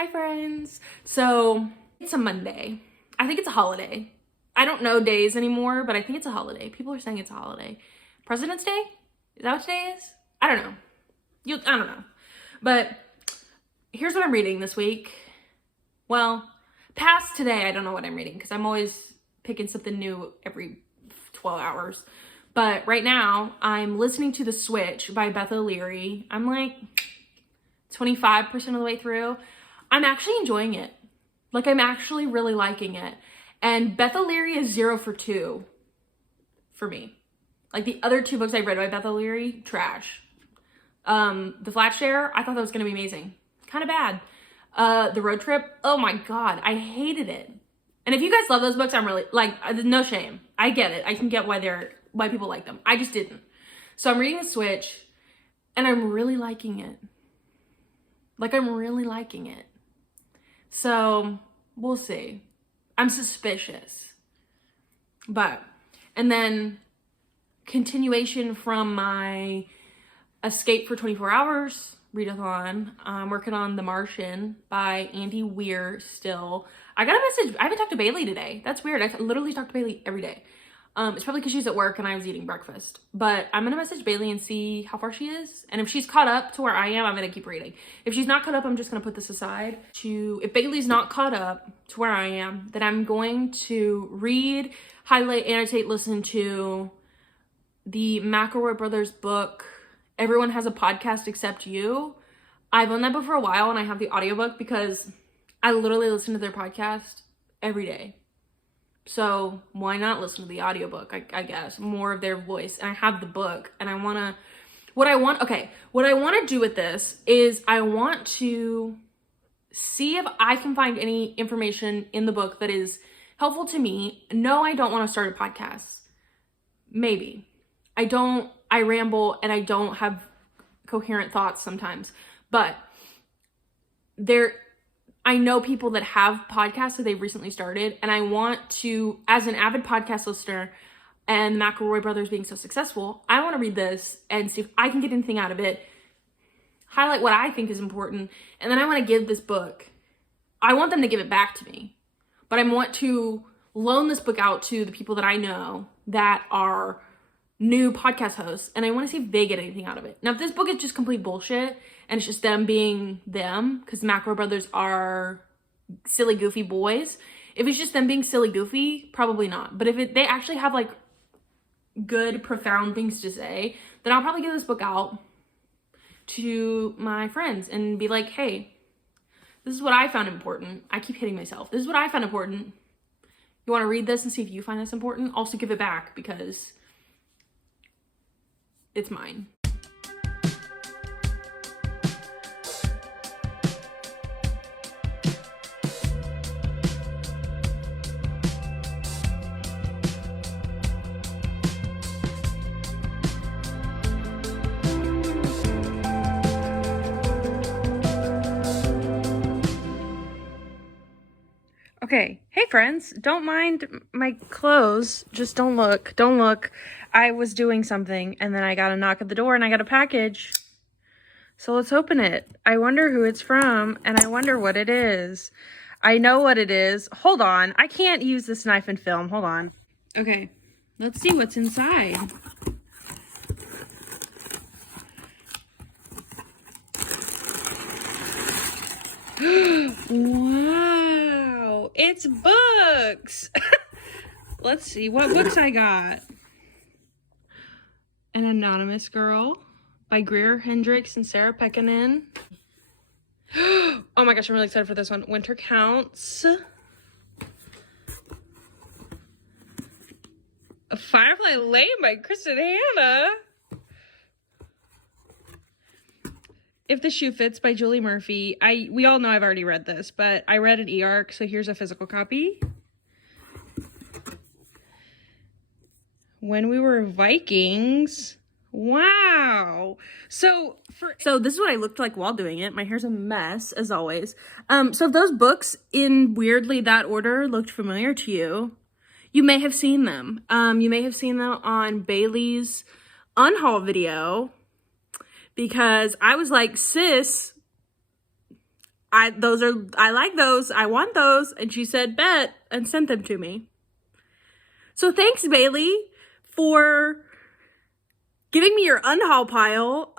Hi friends. So it's a Monday. I think it's a holiday. I don't know days anymore, but I think it's a holiday. People are saying it's a holiday. President's Day? Is that what today is? I don't know. I don't know. But here's what I'm reading this week. Well, past today, I don't know what I'm reading because I'm always picking something new every 12 hours. But right now, I'm listening to The Switch by Beth O'Leary. I'm like 25% of the way through. I'm actually enjoying it. Like, I'm actually really liking it. And Beth O'Leary is 0 for 2 for me. Like, the other 2 books I read by Beth O'Leary, trash. The Flat Share, I thought that was going to be amazing. Kind of bad. The Road Trip, oh my God, I hated it. And if you guys love those books, I'm really, like, no shame. I get it. I can get why people like them. I just didn't. So I'm reading The Switch, and I'm really liking it. Like, I'm really liking it. So, we'll see. I'm suspicious. But, and then continuation from my Escape for 24 Hours readathon. I'm working on The Martian by Andy Weir still. I got a message. I haven't talked to Bailey today. That's weird. I literally talk to Bailey every day. It's probably because she's at work and I was eating breakfast. But I'm going to message Bailey and see how far she is. And if she's caught up to where I am, I'm going to keep reading. If she's not caught up, I'm just going to put this aside. If Bailey's not caught up to where I am, then I'm going to read, highlight, annotate, listen to the McElroy Brothers book, Everyone Has a Podcast Except You. I've owned that book for a while and I have the audiobook because I literally listen to their podcast every day. So why not listen to the audiobook, I guess, more of their voice. And I have the book and what I want to do with this is I want to see if I can find any information in the book that is helpful to me. No, I don't want to start a podcast. Maybe. I ramble and I don't have coherent thoughts sometimes, but I know people that have podcasts that they've recently started, and I want to, as an avid podcast listener and the McElroy Brothers being so successful, I want to read this and see if I can get anything out of it, highlight what I think is important, and then I want to give this book, I want them to give it back to me, but I want to loan this book out to the people that I know that are new podcast hosts, and I want to see if they get anything out of it. Now, if this book is just complete bullshit, and it's just them being them, because McElroy Brothers are silly, goofy boys. If it's just them being silly, goofy, probably not. But if they actually have, like, good, profound things to say, then I'll probably give this book out to my friends and be like, hey, this is what I found important. I keep hitting myself. This is what I found important. You want to read this and see if you find this important? Also give it back because it's mine. Okay, hey friends, don't mind my clothes, just don't look. I was doing something and then I got a knock at the door and I got a package. So let's open it. I wonder who it's from and I wonder what it is. I know what it is. Hold on, I can't use this knife and film, hold on. Okay, let's see what's inside. Wow, it's books. Let's see what books I got. An Anonymous Girl by Greer Hendricks and Sarah Pekkanen. Oh my gosh, I'm really excited for this one. Winter Counts. A Firefly Lane by Kristen Hanna. If the Shoe Fits by Julie Murphy. We all know I've already read this, but I read an e-arc, so here's a physical copy. When We Were Vikings. Wow. So this is what I looked like while doing it. My hair's a mess, as always. So if those books in weirdly that order looked familiar to you, you may have seen them. You may have seen them on Bailey's unhaul video. Because I was like, sis, I like those. I want those. And she said, bet, and sent them to me. So thanks, Bailey, for giving me your unhaul pile.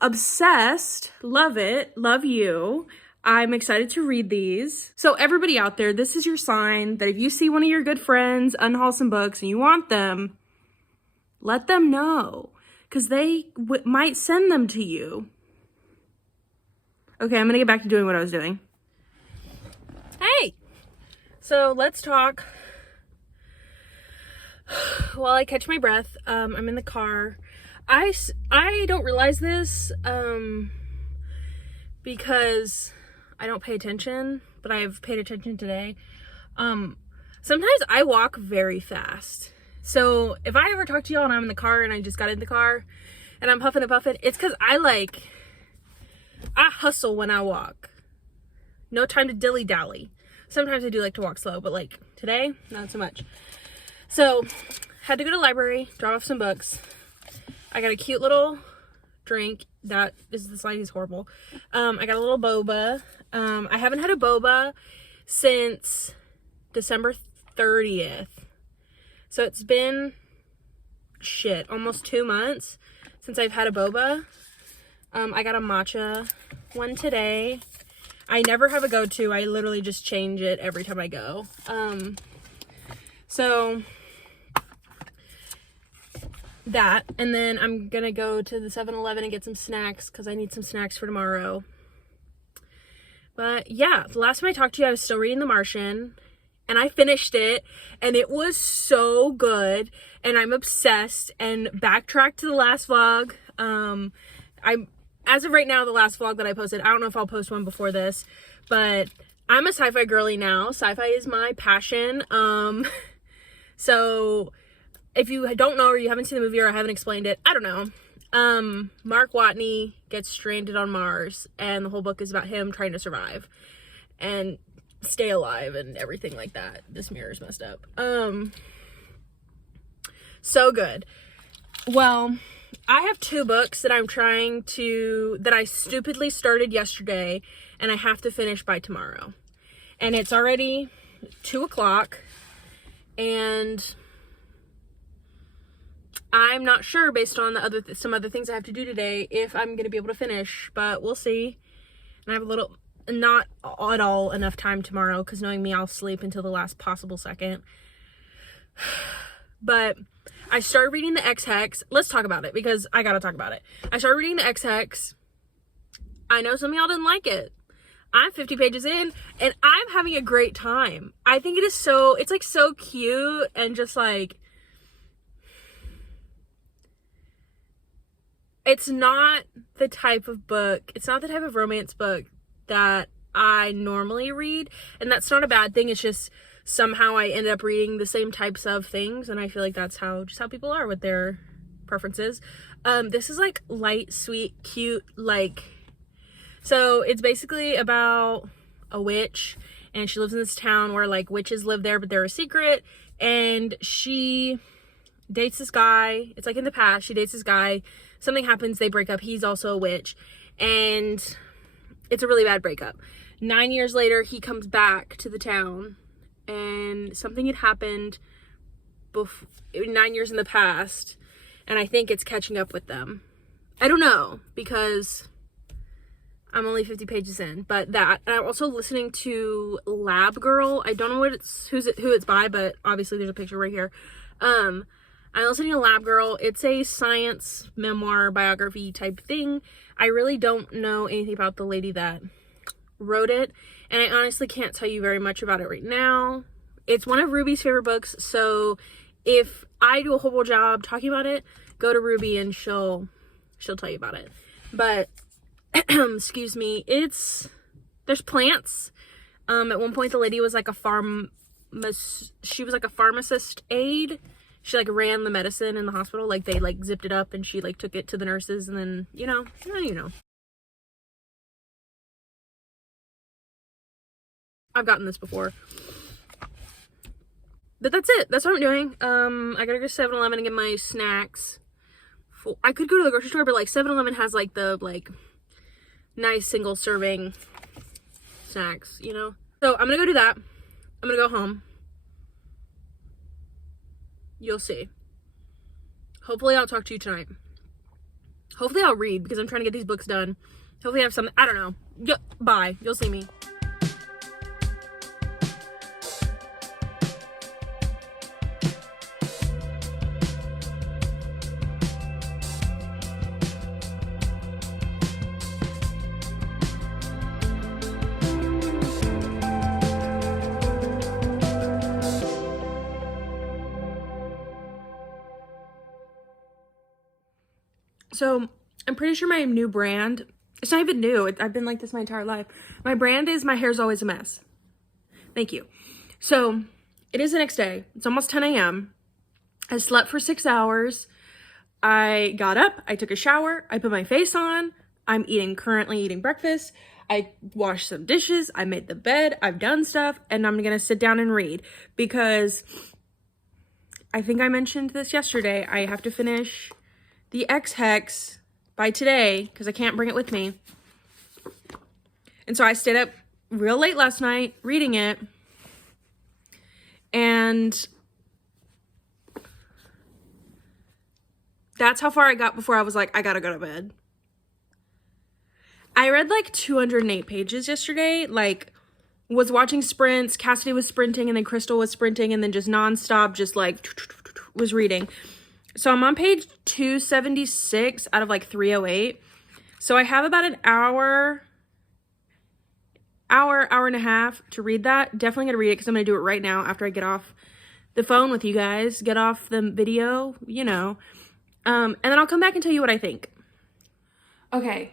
Obsessed. Love it. Love you. I'm excited to read these. So everybody out there, this is your sign that if you see one of your good friends unhaul some books and you want them, let them know, because they might send them to you. Okay, I'm gonna get back to doing what I was doing. Hey! So let's talk while I catch my breath. I'm in the car. I don't realize this because I don't pay attention, but I've paid attention today. Sometimes I walk very fast. So if I ever talk to y'all and I'm in the car and I just got in the car and I'm huffing and puffing, it's because I hustle when I walk. No time to dilly-dally. Sometimes I do like to walk slow, but like today, not so much. So, had to go to the library, drop off some books. I got a cute little drink. The slide is horrible. I got a little boba. I haven't had a boba since December 30th. So it's been, almost 2 months since I've had a boba. I got a matcha one today. I never have a go-to. I literally just change it every time I go. So that, and then I'm gonna go to the 7-Eleven and get some snacks because I need some snacks for tomorrow. But yeah, the last time I talked to you, I was still reading The Martian, and I finished it, and it was so good, and I'm obsessed. And backtrack to the last vlog. As of right now, the last vlog that I posted, I don't know if I'll post one before this, but I'm a sci-fi girly now. Sci-fi is my passion. So if you don't know, or you haven't seen the movie, or I haven't explained it, I don't know. Mark Watney gets stranded on Mars, and the whole book is about him trying to survive and stay alive and everything like that. This mirror's messed up. So good. Well, I have 2 books that that I stupidly started yesterday, and I have to finish by tomorrow. And it's already 2 o'clock, and I'm not sure, based on some other things I have to do today, if I'm going to be able to finish, but we'll see. And I have not at all enough time tomorrow, because knowing me, I'll sleep until the last possible second. But I started reading the X-Hex. Let's talk about it, because I gotta talk about it. I started reading the X-Hex. I know some of y'all didn't like it. I'm 50 pages in, and I'm having a great time. I think it's so cute, and just like, it's not the type of romance book that I normally read, and that's not a bad thing. It's just somehow I end up reading the same types of things, and I feel like that's just how people are with their preferences. This is like light, sweet, cute, so it's basically about a witch, and she lives in this town where like witches live there, but they're a secret, and she dates this guy. It's like in the past, she dates this guy, something happens, they break up, he's also a witch, and it's a really bad breakup. 9 years later, he comes back to the town, and something had happened 9 years in the past, and I think it's catching up with them. I don't know, because I'm only 50 pages in, but that, and I'm also listening to Lab Girl. I don't know who it's by, but obviously there's a picture right here. I'm listening to Lab Girl. It's a science memoir biography type thing. I really don't know anything about the lady that wrote it, and I honestly can't tell you very much about it right now. It's one of Ruby's favorite books, so if I do a horrible job talking about it, go to Ruby and she'll tell you about it. But excuse me, there's plants. At one point the lady was like she was like a pharmacist aide. She like ran the medicine in the hospital, like they like zipped it up and she like took it to the nurses, and then you know. I've gotten this before. But that's it. That's what I'm doing. I gotta go to 7-Eleven and get my snacks. I could go to the grocery store, but like 7-Eleven has like the like nice single serving snacks, you know? So I'm gonna go do that. I'm gonna go home. You'll see. Hopefully I'll talk to you tonight. Hopefully I'll read because I'm trying to get these books done. Hopefully I have something. I don't know. Bye. You'll see me. So I'm pretty sure my new brand, it's not even new. I've been like this my entire life. My brand is My Hair's Always a Mess. Thank you. So it is the next day. It's almost 10 a.m. I slept for 6 hours. I got up. I took a shower. I put my face on. I'm currently eating breakfast. I washed some dishes. I made the bed. I've done stuff. And I'm going to sit down and read because I think I mentioned this yesterday. I have to finish the X-Hex by today because I can't bring it with me. And so I stayed up real late last night reading it. And that's how far I got before I was like, I gotta go to bed. I read like 208 pages yesterday, like was watching sprints. Cassidy was sprinting and then Crystal was sprinting and then just nonstop, just like was reading. So I'm on page 276 out of like 308. So I have about an hour and a half to read that. Definitely gonna read it because I'm gonna do it right now after I get off the phone with you guys, get off the video, you know. And then I'll come back and tell you what I think. Okay.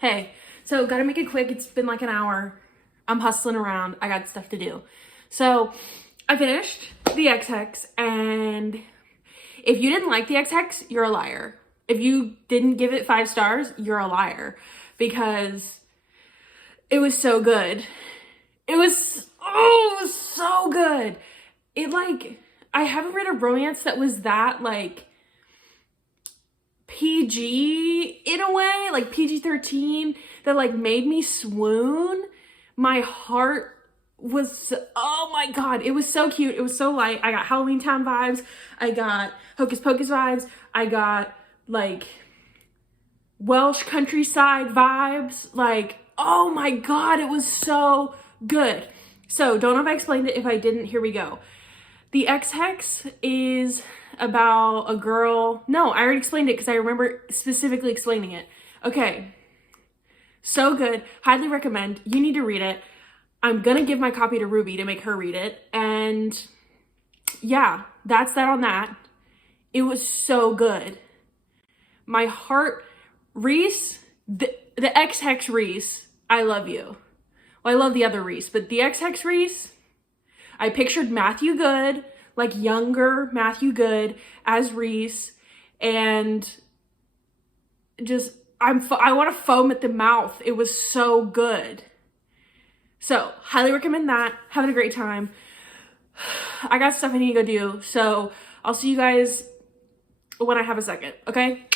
Hey, so gotta make it quick. It's been like an hour. I'm hustling around. I got stuff to do. So I finished the X-Hex, and if you didn't like the X-Hex, you're a liar. If you didn't give it 5 stars, you're a liar because it was so good. It was so good. I haven't read a romance that was that like PG in a way, like PG-13, that like made me swoon. My heart was, oh my God, it was so cute. It was so light. I got Halloween Town vibes. I got Hocus Pocus vibes. I got like Welsh countryside vibes. Like, oh my God, it was so good. So don't know if I explained it. If I didn't, here we go. The X-Hex is about a girl. No, I already explained it because I remember specifically explaining it. Okay. So good. Highly recommend. You need to read it. I'm going to give my copy to Ruby to make her read it. And yeah, that's that on that. It was so good. My heart, Reese, the X-Hex Reese, I love you. Well, I love the other Reese, but the X-Hex Reese, I pictured Matthew Good, like younger Matthew Good as Reese, and just, I want to foam at the mouth. It was so good. So, highly recommend that. Having a great time. I got stuff I need to go do, so I'll see you guys when I have a second, okay?